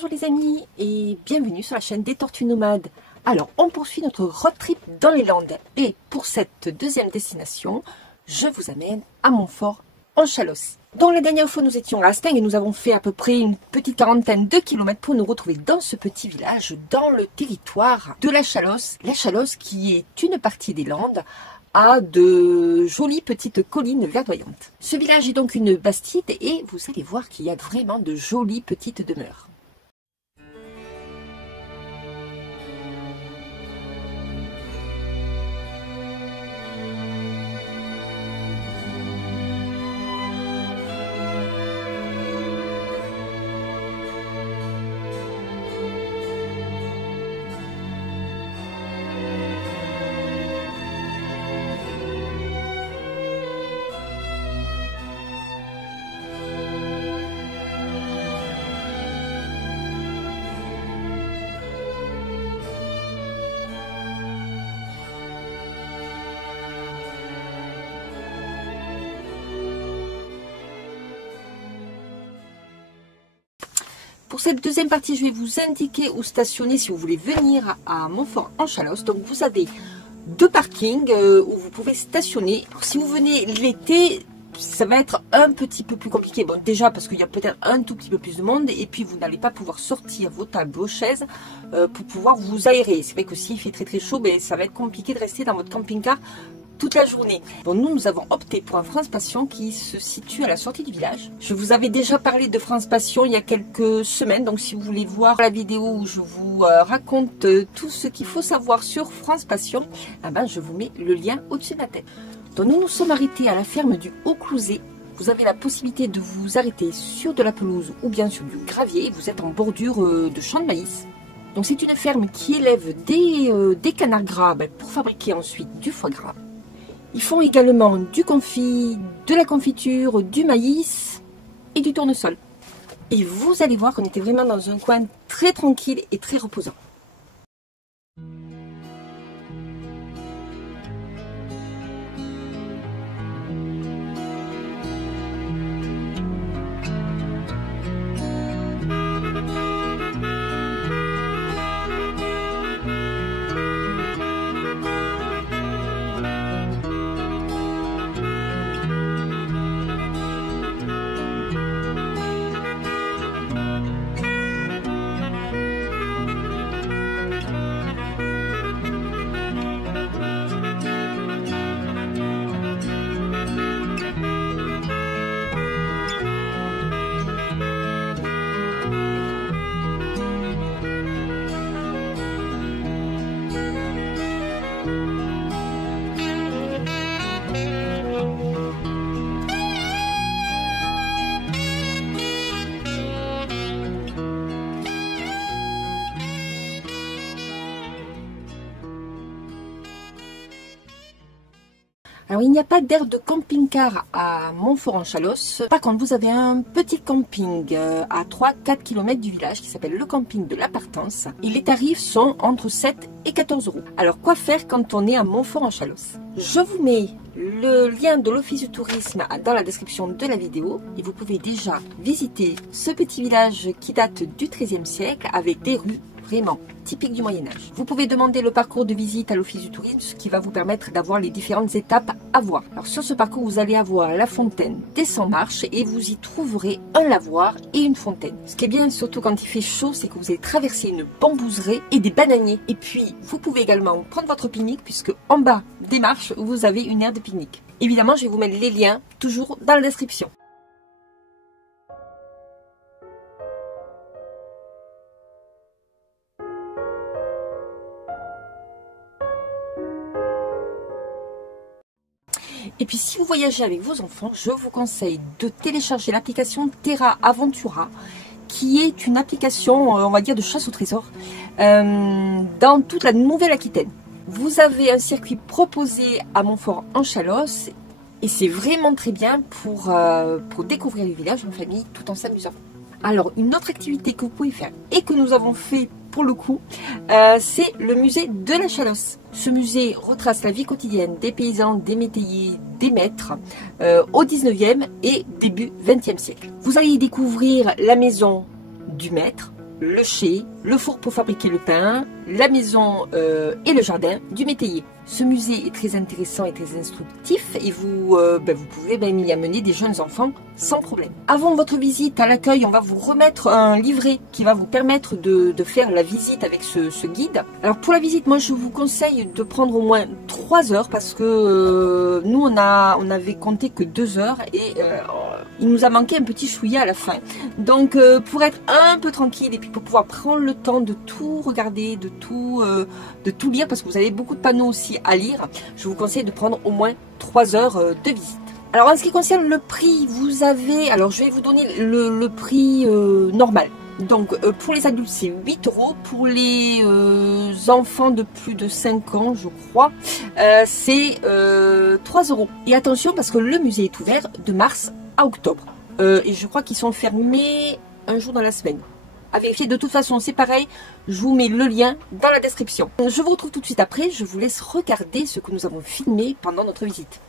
Bonjour les amis et bienvenue sur la chaîne des Tortues Nomades. Alors on poursuit notre road trip dans les Landes et pour cette deuxième destination, je vous amène à Montfort en Chalosse. Donc la dernière fois nous étions à Hastingues et nous avons fait à peu près une petite quarantaine de kilomètres pour nous retrouver dans ce petit village, dans le territoire de la Chalosse. La Chalosse qui est une partie des Landes à de jolies petites collines verdoyantes. Ce village est donc une bastide et vous allez voir qu'il y a vraiment de jolies petites demeures. Pour cette deuxième partie, je vais vous indiquer où stationner si vous voulez venir à Montfort en Chalosse. Donc vous avez deux parkings où vous pouvez stationner. Alors, si vous venez l'été, ça va être un petit peu plus compliqué. Bon, déjà parce qu'il y a peut-être un tout petit peu plus de monde et puis vous n'allez pas pouvoir sortir vos tables, vos chaises pour pouvoir vous aérer. C'est vrai que s'il fait très chaud, ben, ça va être compliqué de rester dans votre camping-car toute la journée. Bon, nous avons opté pour un France Passion qui se situe à la sortie du village. Je vous avais déjà parlé de France Passion il y a quelques semaines, donc si vous voulez voir la vidéo où je vous raconte tout ce qu'il faut savoir sur France Passion, eh ben, je vous mets le lien au-dessus de la tête. Donc nous nous sommes arrêtés à la ferme du Haut-Clouzet. Vous avez la possibilité de vous arrêter sur de la pelouse ou bien sur du gravier. Vous êtes en bordure de champs de maïs. Donc c'est une ferme qui élève des canards gras pour fabriquer ensuite du foie gras. Ils font également du confit, de la confiture, du maïs et du tournesol. Et vous allez voir qu'on était vraiment dans un coin très tranquille et très reposant. Alors il n'y a pas d'aire de camping-car à Montfort en Chalosse. Par contre vous avez un petit camping à 3-4 km du village qui s'appelle le camping de la Partance. Et les tarifs sont entre 7 et 14 euros. Alors quoi faire quand on est à Montfort en Chalosse? Je vous mets le lien de l'office du tourisme dans la description de la vidéo. Et vous pouvez déjà visiter ce petit village qui date du XIIIe siècle avec des rues vraiment typique du Moyen-Âge. Vous pouvez demander le parcours de visite à l'office du tourisme, ce qui va vous permettre d'avoir les différentes étapes à voir. Alors sur ce parcours, vous allez avoir la fontaine des 100 marches et vous y trouverez un lavoir et une fontaine. Ce qui est bien, surtout quand il fait chaud, c'est que vous allez traverser une bambouseraie et des bananiers. Et puis, vous pouvez également prendre votre pique-nique puisque en bas des marches, vous avez une aire de pique-nique. Évidemment, je vais vous mettre les liens toujours dans la description. Et puis si vous voyagez avec vos enfants, je vous conseille de télécharger l'application Terra Aventura, qui est une application, on va dire, de chasse au trésor dans toute la Nouvelle-Aquitaine. Vous avez un circuit proposé à Montfort en Chalosse et c'est vraiment très bien pour découvrir le village en famille tout en s'amusant. Alors une autre activité que vous pouvez faire et que nous avons fait pour le coup, c'est le musée de la Chalosse. Ce musée retrace la vie quotidienne des paysans, des métayers, des maîtres au 19e et début 20e siècle. Vous allez y découvrir la maison du maître, le chai, le four pour fabriquer le pain, la maison et le jardin du métayer. Ce musée est très intéressant et très instructif et vous pouvez même y amener des jeunes enfants sans problème. Avant votre visite à l'accueil, on va vous remettre un livret qui va vous permettre de faire la visite avec ce guide. Alors pour la visite, moi je vous conseille de prendre au moins 3 heures parce que nous on avait compté que 2 heures et il nous a manqué un petit chouïa à la fin. Donc pour être un peu tranquille et puis pour pouvoir prendre le temps de tout regarder, de tout lire, parce que vous avez beaucoup de panneaux aussi à lire, je vous conseille de prendre au moins 3 heures de visite. Alors en ce qui concerne le prix, vous avez, alors je vais vous donner le prix normal. Donc pour les adultes c'est 8 euros, pour les enfants de plus de 5 ans je crois, c'est 3 euros. Et attention parce que le musée est ouvert de mars à octobre. Et je crois qu'ils sont fermés un jour dans la semaine. À vérifier, de toute façon c'est pareil, je vous mets le lien dans la description. Je vous retrouve tout de suite après, je vous laisse regarder ce que nous avons filmé pendant notre visite.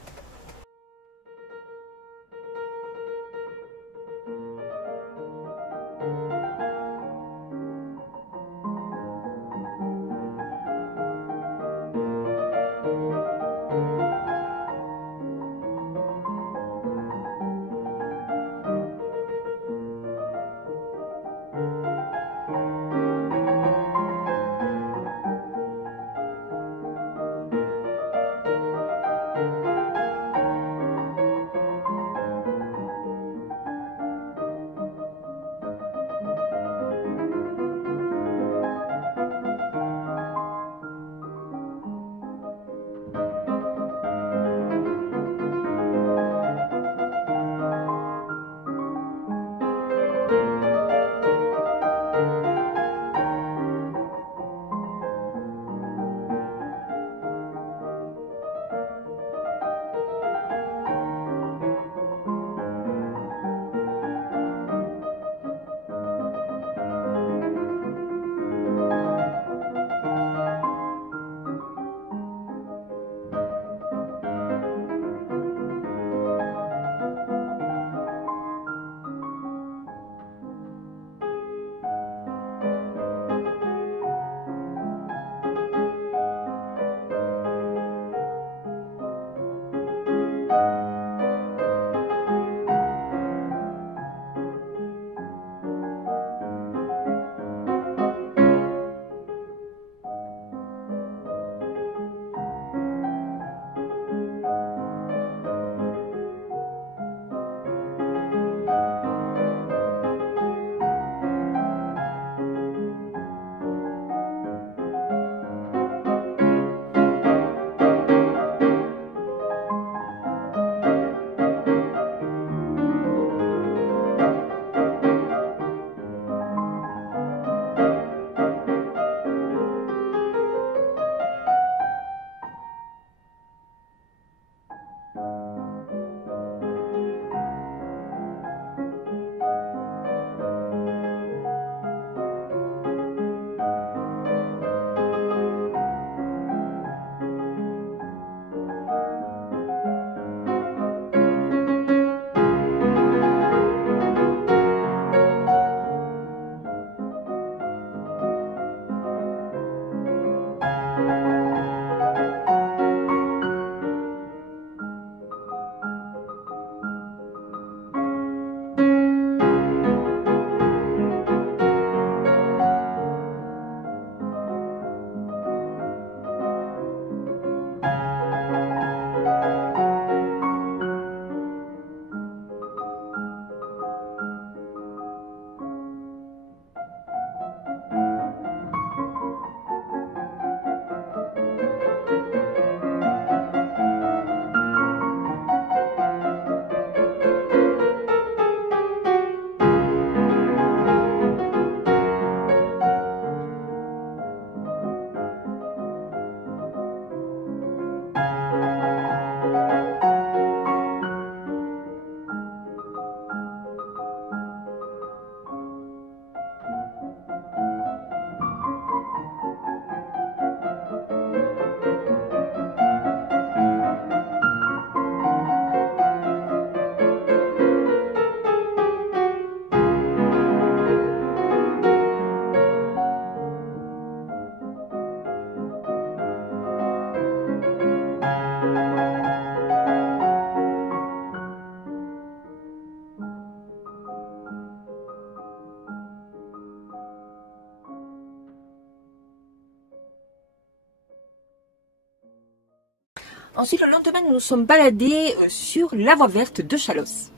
Ensuite, le lendemain, nous nous sommes baladés sur la voie verte de Chalosse.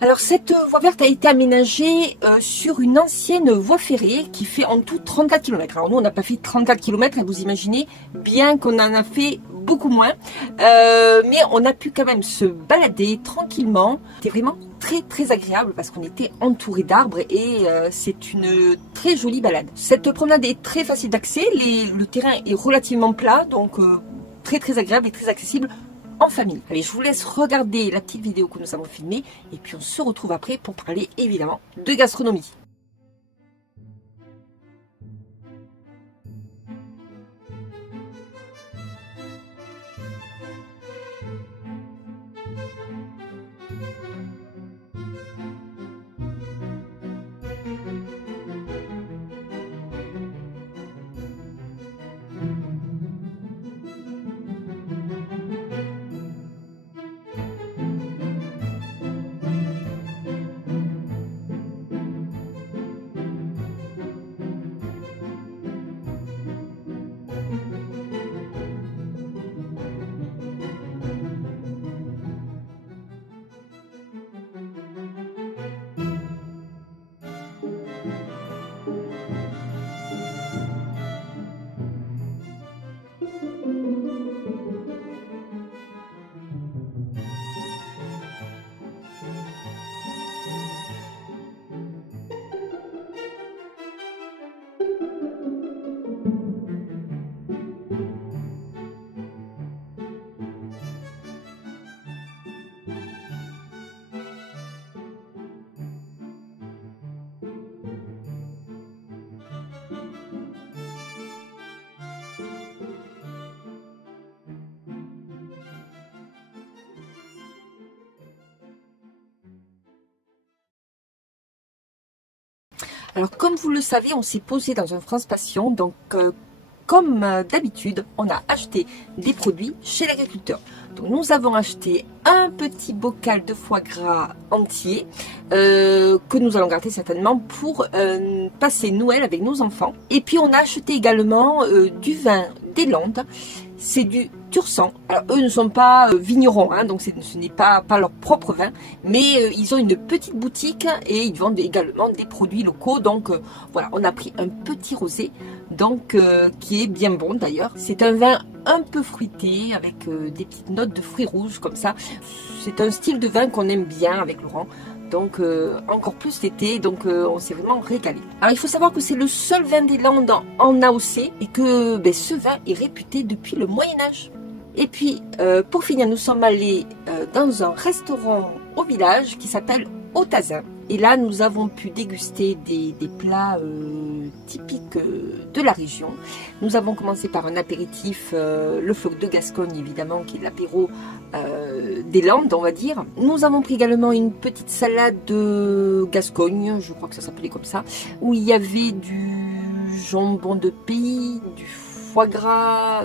Alors cette voie verte a été aménagée sur une ancienne voie ferrée qui fait en tout 34 km. Alors nous on n'a pas fait 34 km, vous imaginez bien qu'on en a fait beaucoup moins. Mais on a pu quand même se balader tranquillement. C'était vraiment très agréable parce qu'on était entouré d'arbres et c'est une très jolie balade. Cette promenade est très facile d'accès, le terrain est relativement plat, donc très agréable et très accessible en famille. Allez, je vous laisse regarder la petite vidéo que nous avons filmée et puis on se retrouve après pour parler évidemment de gastronomie. Alors comme vous le savez, on s'est posé dans un France Passion, donc comme d'habitude, on a acheté des produits chez l'agriculteur. Donc nous avons acheté un petit bocal de foie gras entier que nous allons garder certainement pour passer Noël avec nos enfants. Et puis on a acheté également du vin des Landes. C'est du Tursan. Alors eux ne sont pas vignerons, hein, donc ce n'est pas leur propre vin, mais ils ont une petite boutique et ils vendent également des produits locaux. Donc voilà, on a pris un petit rosé, donc qui est bien bon d'ailleurs. C'est un vin un peu fruité avec des petites notes de fruits rouges comme ça. C'est un style de vin qu'on aime bien avec Laurent. Donc encore plus l'été, donc on s'est vraiment régalé. Alors il faut savoir que c'est le seul vin des Landes en AOC et que ce vin est réputé depuis le Moyen-Âge. Et puis pour finir, nous sommes allés dans un restaurant au village qui s'appelle Au Tazin. Et là nous avons pu déguster des plats typiques de la région. Nous avons commencé par un apéritif, le floc de Gascogne évidemment, qui est l'apéro des Landes on va dire. Nous avons pris également une petite salade de Gascogne, je crois que ça s'appelait comme ça, où il y avait du jambon de pays, du foie gras,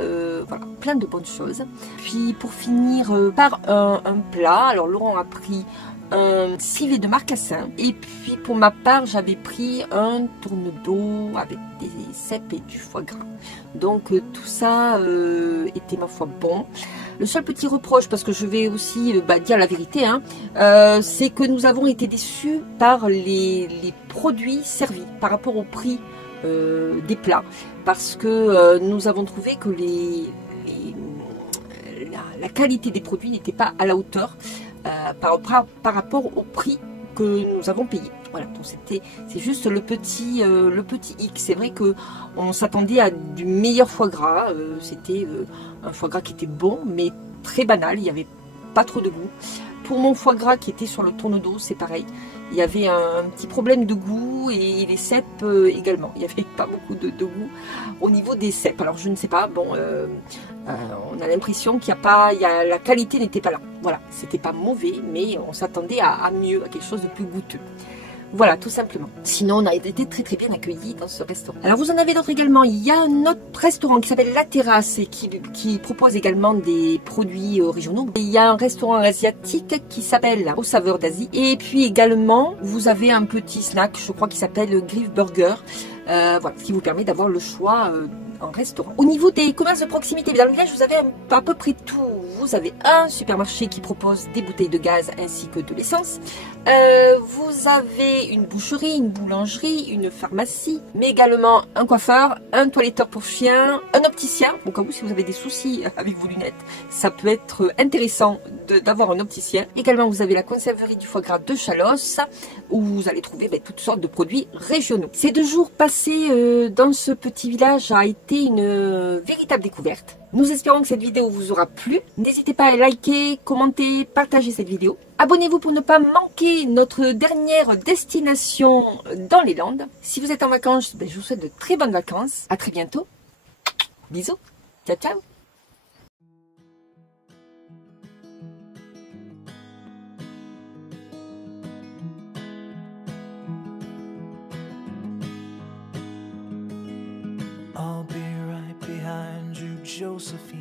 voilà, plein de bonnes choses. Puis pour finir par un plat, alors Laurent a pris un civet de marcassin et puis pour ma part j'avais pris un tourne-dos avec des cèpes et du foie gras. Donc tout ça était ma foi bon. Le seul petit reproche, parce que je vais aussi dire la vérité, hein, c'est que nous avons été déçus par les produits servis par rapport au prix des plats, parce que nous avons trouvé que la qualité des produits n'était pas à la hauteur par rapport au prix que nous avons payé. Voilà, donc c'est juste le petit hic. C'est vrai que on s'attendait à du meilleur foie gras. C'était un foie gras qui était bon, mais très banal. Il n'y avait pas trop de goût. Pour mon foie gras qui était sur le tourne-dos, c'est pareil. Il y avait un petit problème de goût et les cèpes également. Il n'y avait pas beaucoup de goût au niveau des cèpes. Alors je ne sais pas, bon, on a l'impression la qualité n'était pas là. Voilà, c'était pas mauvais, mais on s'attendait à mieux, à quelque chose de plus goûteux. Voilà, tout simplement. Sinon, on a été très bien accueillis dans ce restaurant. Alors, vous en avez d'autres également. Il y a un autre restaurant qui s'appelle La Terrasse et qui propose également des produits régionaux. Et il y a un restaurant asiatique qui s'appelle Aux Saveurs d'Asie. Et puis également, vous avez un petit snack, je crois, qui s'appelle Griff Burger. Voilà, ce qui vous permet d'avoir le choix en restaurant. Au niveau des commerces de proximité, dans le village, vous avez à peu près tout. Vous avez un supermarché qui propose des bouteilles de gaz ainsi que de l'essence. Vous avez une boucherie, une boulangerie, une pharmacie, mais également un coiffeur, un toiletteur pour chiens, un opticien. Au cas où, si vous avez des soucis avec vos lunettes, ça peut être intéressant d'avoir un opticien. Également, vous avez la conserverie du foie gras de Chalosse, où vous allez trouver toutes sortes de produits régionaux. Ces 2 jours passés dans ce petit village a été une véritable découverte. Nous espérons que cette vidéo vous aura plu. N'hésitez pas à liker, commenter, partager cette vidéo. Abonnez-vous pour ne pas manquer notre dernière destination dans les Landes. Si vous êtes en vacances, je vous souhaite de très bonnes vacances. À très bientôt. Bisous. Ciao, ciao. I'll be right behind you, Josephine.